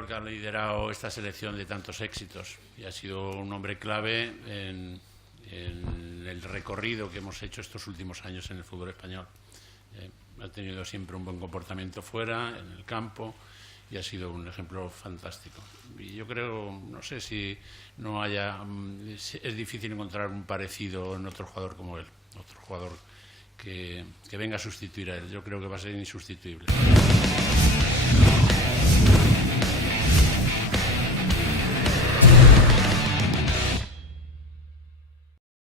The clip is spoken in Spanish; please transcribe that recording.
jugador que ha liderado esta selección de tantos éxitos y ha sido un hombre clave en el recorrido que hemos hecho estos últimos años en el fútbol español. Ha tenido siempre un buen comportamiento fuera, en el campo, y ha sido un ejemplo fantástico. Y yo creo, no sé si no haya, es difícil encontrar un parecido en otro jugador como él, otro jugador que venga a sustituir a él. Yo creo que va a ser insustituible.